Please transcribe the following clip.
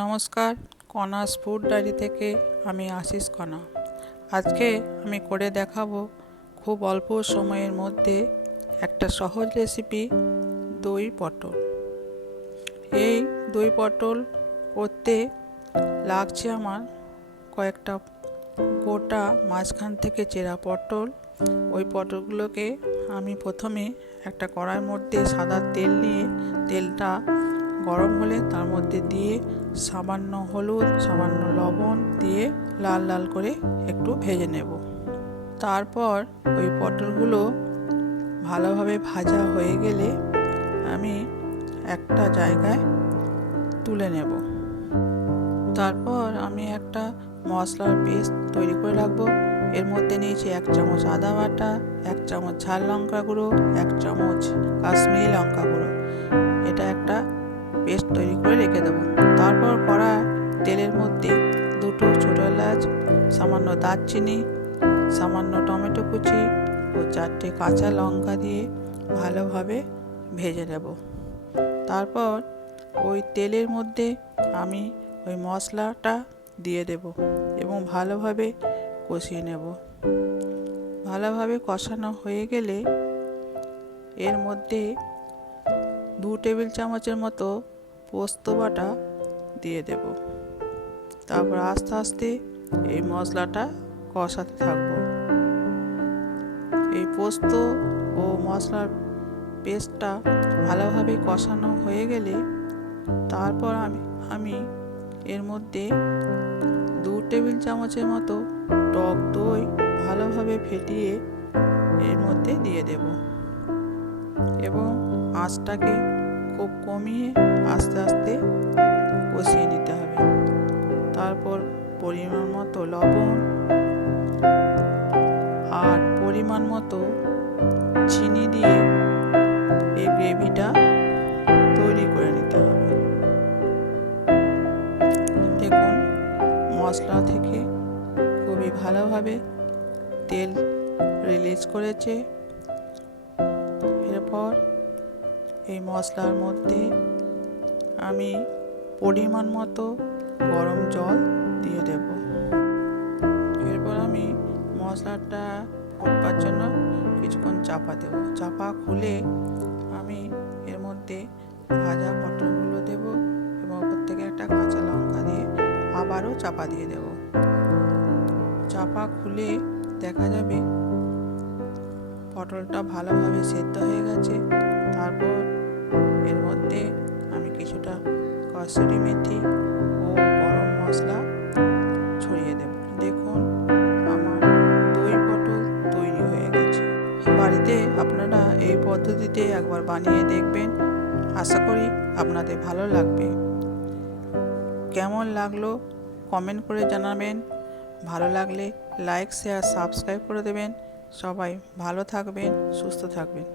নমস্কার, কণাস food diary থেকে আমি আশিস কণা। আজকে আমি করে দেখাবো খুব অল্প সময়ের মধ্যে একটা সহজ রেসিপি, দই পটল। এই দই পটল করতে লাগছে আমার কয়েকটা গোটা মাঝখান থেকে চেরা পটল। ওই পটলগুলোকে আমি প্রথমে একটা কড়াইয়ের মধ্যে সাদা তেল নিয়ে তেলটা গরম হলে তার মধ্যে দিয়ে সামান্য হলুদ, সামান্য লবণ দিয়ে লাল লাল করে একটু ভেজে নেব। তারপর ওই পটলগুলো ভালোভাবে ভাজা হয়ে গেলে আমি একটা জায়গায় তুলে নেব। তারপর আমি একটা মশলার পেস্ট তৈরি করে রাখবো। এর মধ্যে নিয়েছি 1 চামচ আদা বাটা, 1 চামচ ঝাল লঙ্কা গুঁড়ো, 1 চামচ কাশ্মীরি লঙ্কা গুঁড়ো। এটা একটা পেস্ট তৈরি করে রেখে দেবো। তারপর কড়া তেলের মধ্যে 2টো ছোটো এলাচ, সামান্য দারচিনি, সামান্য টমেটো কুচি ও 4টে কাঁচা লঙ্কা দিয়ে ভালোভাবে ভেজে নেব। তারপর ওই তেলের মধ্যে আমি ওই মশলাটা দিয়ে দেব এবং ভালোভাবে কষিয়ে নেব। ভালোভাবে কষানো হয়ে গেলে এর মধ্যে 2 টেবিল চামচের মতো পোস্ত বাটা দিয়ে দেব। তারপর আস্তে আস্তে এই মশলাটা কষাতে থাকবো। এই পোস্ত ও মশলার পেস্টটা ভালোভাবে কষানো হয়ে গেলে তারপর আমি এর মধ্যে 2 টেবিল চামচের মতো টক দই ভালোভাবে ফেটিয়ে এর মধ্যে দিয়ে দেব এবং আঁচটাকে খুব কমিয়ে আস্তে আস্তে কষিয়ে নিতে হবে। তারপর পরিমাণ মতো লবণ আর পরিমাণ মতো চিনি দিয়ে এই গ্রেভিটা তৈরি করে নিতে হবে। দেখুন, মশলা থেকে খুবই ভালোভাবে তেল রিলিজ করেছে। এরপর এই মশলার মধ্যে আমি পরিমাণ মতো গরম জল দিয়ে দেব। এরপর আমি মশলাটা ফুটবার জন্য কিছুক্ষণ চাপা দেব। চাপা খুলে আমি এর মধ্যে ভাজা পটলগুলো দেব এবং ওপর থেকে একটা কাঁচা লঙ্কা দিয়ে আবারও চাপা দিয়ে দেব। চাপা খুলে দেখা যাবে পটলটা ভালোভাবে সেদ্ধ হয়ে গেছে। তারপর এর মধ্যে আমি কিছুটা কসুরি মেথি ও গরম মশলা ছড়িয়ে দেব। দেখুন, আমার দই পটল তৈরি হয়ে গেছে। বাড়িতে আপনারা এই পদ্ধতিতে একবার বানিয়ে দেখবেন। আশা করি আপনাদের ভালো লাগবে। কেমন লাগলো কমেন্ট করে জানাবেন। ভালো লাগলে লাইক, শেয়ার, সাবস্ক্রাইব করে দেবেন। সবাই ভালো থাকবেন, সুস্থ থাকবেন।